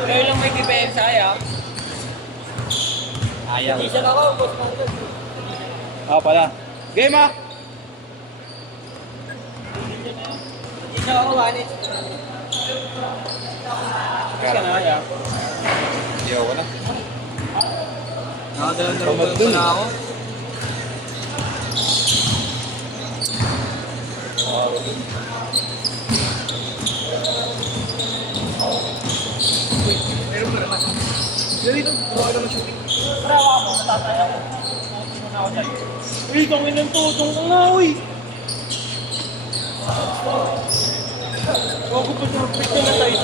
Kayo lang may depensa, ya. Ayaw. Isa ako, boss mo. Pala. Game ah! Isa ako, Wanis. Isa na, ya. Hindi ako na. Nakadalaw na ako. Meron pa naman. Dito, buka ka naman shooting. Parawa ako, natataya ako. Sino na ako dyan? Uy, tungin ng tutong ka nga, uy! Ako pa sa picture na tayo.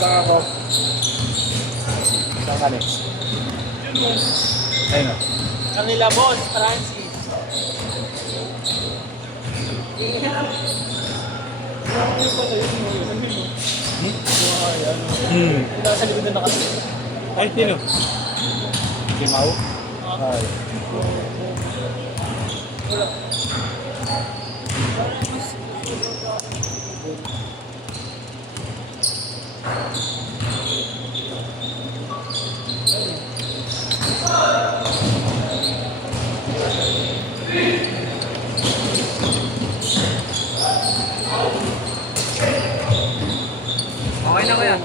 Saan ako? Saan ka next? Ayun na. Kanila boss, Francis. Nasa likod na nakasal. Ay, sino? Si Mau? Ay. Okay na kaya?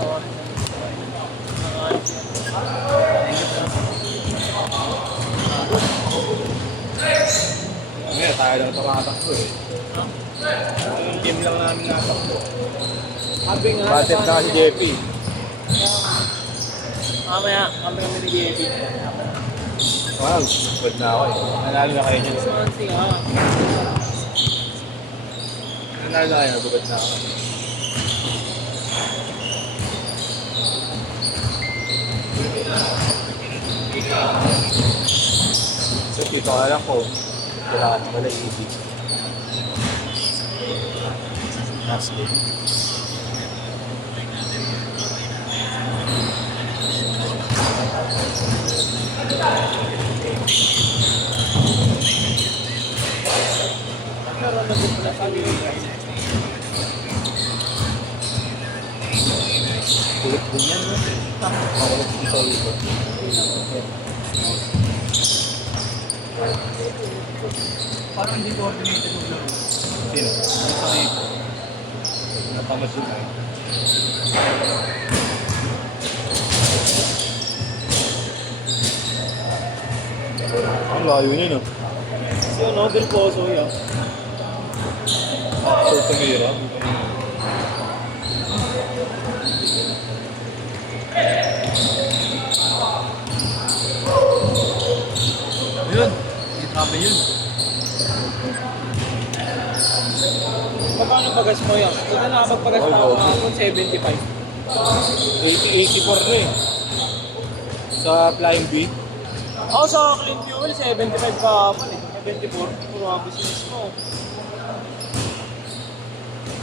Ngayon, tayo lang tumatakbo eh. Yung team lang namin natakbo. Sabi nga. Batet na si JP. Mamaya, kami ni JB. Wow, good na ako eh. Nanalo na kayo dyan. Francis nga. Nanalo na kayo, good na ako. So, dito ka lang ko. Kailangan na pala easy. Last game. Meron na din pala sabi ko. Kulit din yan. Makulit dito dito. Parang hindi coordinated yung laro. Sino? Natamad yun eh. Ang layo niya no? Si ano, Del Pozo yun. So, tumira. Yun. Grabe yun. Magkano pagas mo yan? Ito na nakapagpagas pa ako kahapon, 75. 84 na eh. Sa Flying B. Ako sa Clean Fuel, 75 kahapon eh. 74. Puro ang business mo.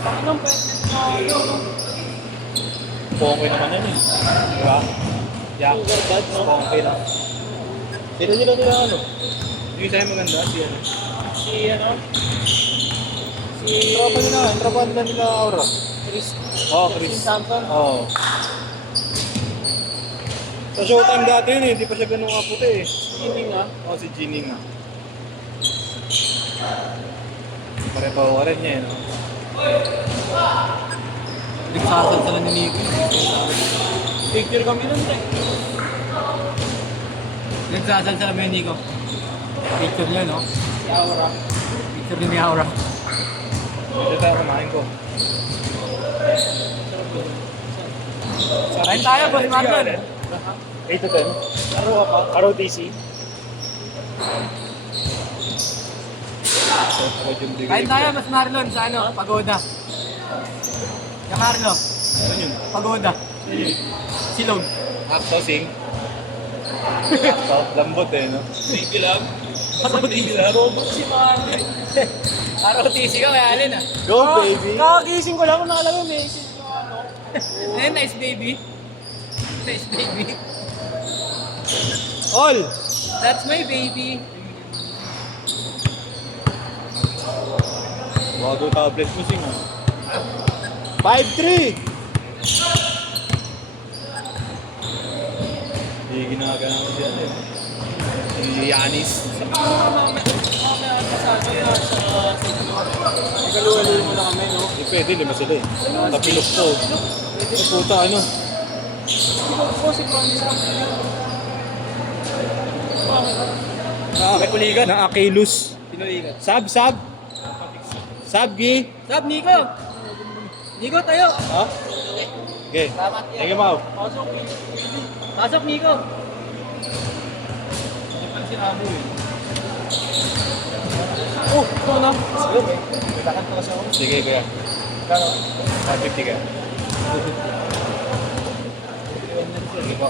Bakit ang pwede na yun? Pongkoy naman yan eh. Diba? Yeah. Sugar dad, no? Pongkoy na. Sino nila ano? Yung isa yung maganda, si ano? Si ano? Si... Tropa nila, yung tropa nila Aura. Chris. Oo, Chris. Si Samson. Oo. Sa showtime dati yun eh, hindi pa siya ganun kaputi eh. Hindi nga. Oo, si Ginny nga. Pare-pawa rin niya eh, no? Nagsasal sila ni Nico. Picture kami nun, te. Nagsasal sila ni Nico. Picture niya, no? Si Aura. Picture ni Aura. Ito tayo kumain ko. Kain tayo, Boss Marlon. 8 to 10. Araw ka pa. ROTC. Kain tayo, Boss Marlon, sa ano? Pagoda. Yung Marlo. Ano yun? Pagoda. Silog. Acto, sing. Acto, lambot eh, no? Thank you, love. ROTC. Si Marlon. ROTC ka, kaya alin ah. Go, baby! Kakagising ko lang kung nakalagay message yung ano. Nice baby. Nice baby. All! That's my baby. Bago tablet mo sing. 5-3! Hindi ginagana mo siya eh. Si Yanis. Ikaluwalin mo lang kami, no? Hindi pwede, lima sila eh. Tapilok to. Ang puta ano. May kuligan. Na Achilles. Pinuligan. Sab. Sab, Gi. Stop, Nico. Nico, tayo. Ha? Okay. Thank you, Mau. Pasok, Nico. Oh, ito na. Sige, kailangan ko kasi ako. Sige, kuya. 150 ka. Sige po.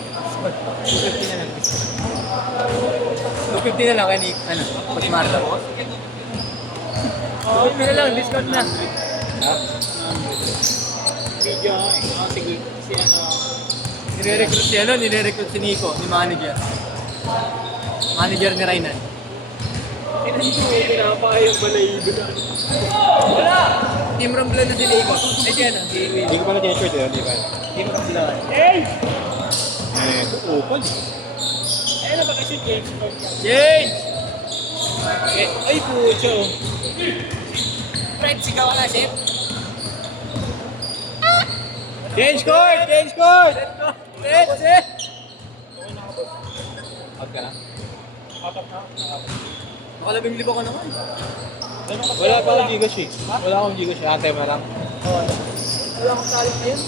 250 na lang kay Nick. Ano? Pag Marlo. 250 na lang, discount na. Ha? Video, sige, si ano. Nire-recruit si ano, nire-recruit si Nico, ni manager. Manager ni Rainan. Pinapakayang balayido na. Wala! Team Romblon na si Nico. Ay, si ano, si Will. Hindi ko pala t-shirt eh, di ba? Team Romblon. Hey! Eh, upal. Eh, ano ba kasi James? Change! Ay, pucho. Fred, sigaw ka na, chef. Change court! Change court! Fred, chef! Out ka na? Nakalabing libo ka naman. Wala pa akong Gcash eh. Wala akong Gcash. Antay mo lang. Wala akong talent ngayon.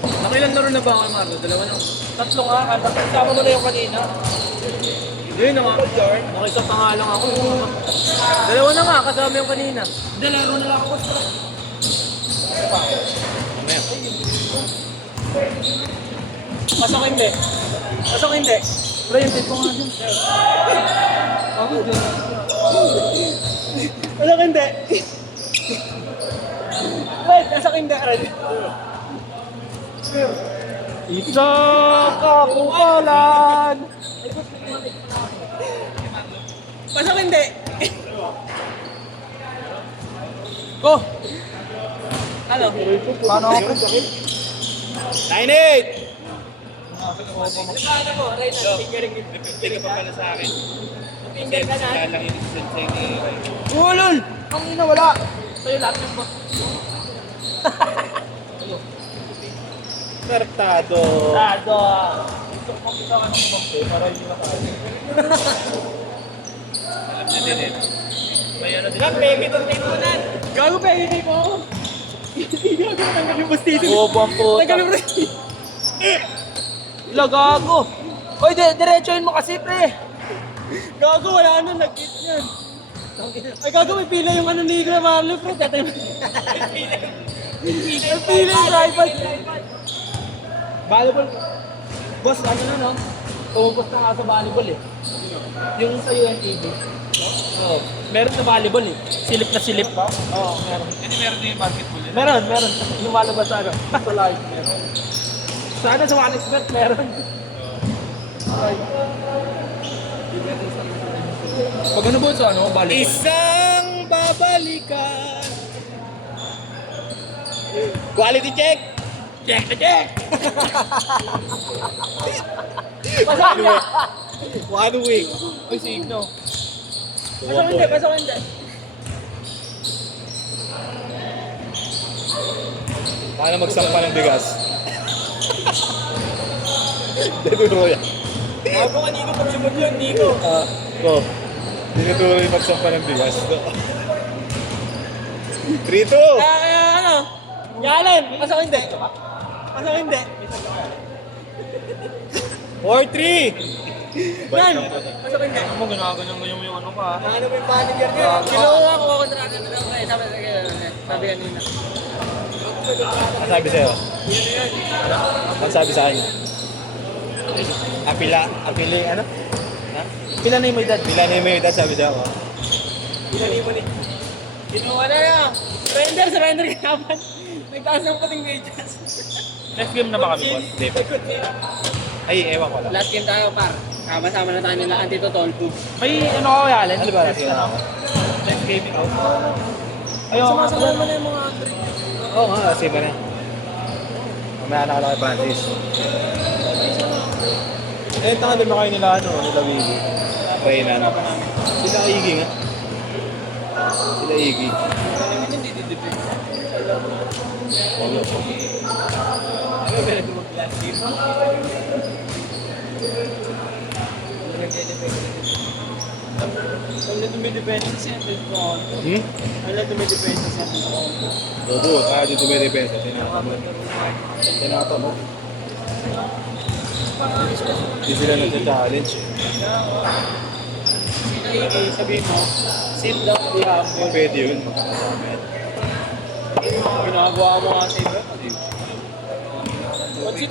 Nakilan na rin na ba ako, Marlo? Dalawa na. Tatlo nga, kasama mo na yung kanina. Hindi, nakisap pa nga lang ako. Dalawa na nga, kasama yung kanina. Hindi, laro na lang ako. Mamaya. Pasok hindi. Pasok hindi. Wala yung tipo nga dun. Ako dun. Pasok hindi. Wait, pasok hindi. Isa kakukalan! Pasok hindi. Go! Ano? Paano ako? 9-8! Ano mo, Reyna? Fingering mo. Hindi ka pa pala sa akin. Finger ka na. Kaya lang yung sensei ni Ray. Ulol! Ang ina, wala. Sa'yo lahat yung ba? Kartado. Tado. Gusto ko makita ka ng bangko para hindi makaali. Alam niya din eh. May ano din. Lang, peke itong tinunan. Gago pa, hindi ko ako. Hindi ako natanggal yung bastito. Bobang puta. Tanggal yung bastito. Ila, gago. Oy, diretsoin mo kasi, pre. Gago, wala ano, nag-hit yan. Ay, gago, may pila yung ano ni Gramarlo, pre. Tatay mo. May pila yung tripod. Volleyball. Boss, ano na, no? Pumupos na nga sa volleyball, eh. Yung sa UNTV. Oo. Meron sa volleyball, eh. Silip na silip. Oo, meron. Hindi meron din yung basketball yun. Meron. Lumalabas sa ano? Sa live, meron. Sana sa One Expert, meron. Ay. Pag ano ba sa ano, balik? Isang babalikan. Quality check. Check na check! Pasok niya! 1 week. Uy, si Igno. Pasok hindi, pasok hindi. Paano magsampa ng bigas? Dinuturo yan. Gago ka, Nico, pag sumod yun, Nico. Ko. Dinuturo yung magsampa ng bigas. 3-2. Kaya ano? Yalan, pasok hindi. Pasok hindi. 4-3. Yan, pasok hindi. Ano mo, ginaganyan mo yung ano ka. Ano ba yung manager niya? Kinuha ko kontrata na lang. Sabi kanina. Ano sabi sa'yo? Ano sabi sa kanya? Apili, ano? Ha? Pila na yung may dad? Pila na yung may edad, sabi sa'yo. Pila na yung mali. Kinuha na yan. Surrender ka naman. Nagtaas ng puting medyas. Next game na ba kami, boss? Hindi pa. Ay, ewan ko lang. Last game tayo, par. Kasama na tayo nila Antitotolpo. May ano ka kaya, Allen? Ano ba natin ako? Next gaming out. Ayaw, sumasama mo na yung mga Oo nga, kasi ba na? Mamaya na ka lang kay Francis. Eh, tanga din ba kayo nila ano, nila Wiggy? Reynan. Sila Iggy nga. Sila Iggy. Wala dumidepensa si Antitotolpo. Hmm? Wala dumidepensa si Antitotolpo. Oo, tayo dito may depensa. Tinata mo. Hindi sila nag-challenge eh. Sabihin mo, sit down, be humble. Pwede yun. Ginagawa mo nga sa iba.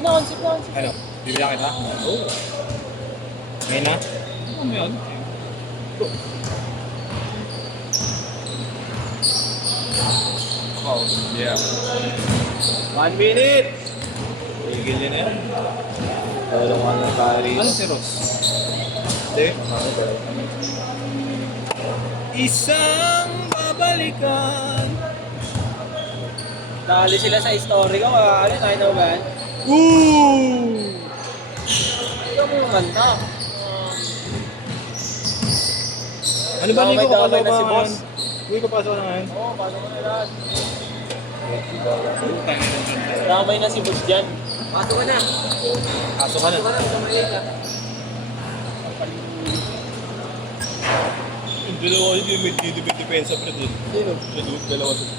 Consit na. Ano? Bibila kita? Oo. Ngayon na? Ano yun? Oh, yeah. 1 minute! Tigil yun na yan. Walang ano pari. Ano si Ross? Hindi. Isang babalikan. Dali sila sa story ko. Ano, tayo ba yan? Woo! Ikaw mo yung kanta. Ano ba May Nico? damay Pasok na si ka boss. ngayon? Uy, papasok ka na ngayon. Oo, paano mo na lahat? Damay na si boss dyan. Pasok ka na. Pasok ka na. Yung dalawa hindi may depensa pa din. Sino? Siya doon, dalawa doon.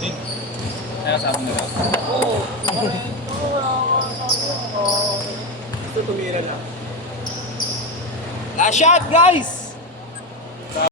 Eh, Nakasama na lang. Oo. Ito tumira na. last shot, guys!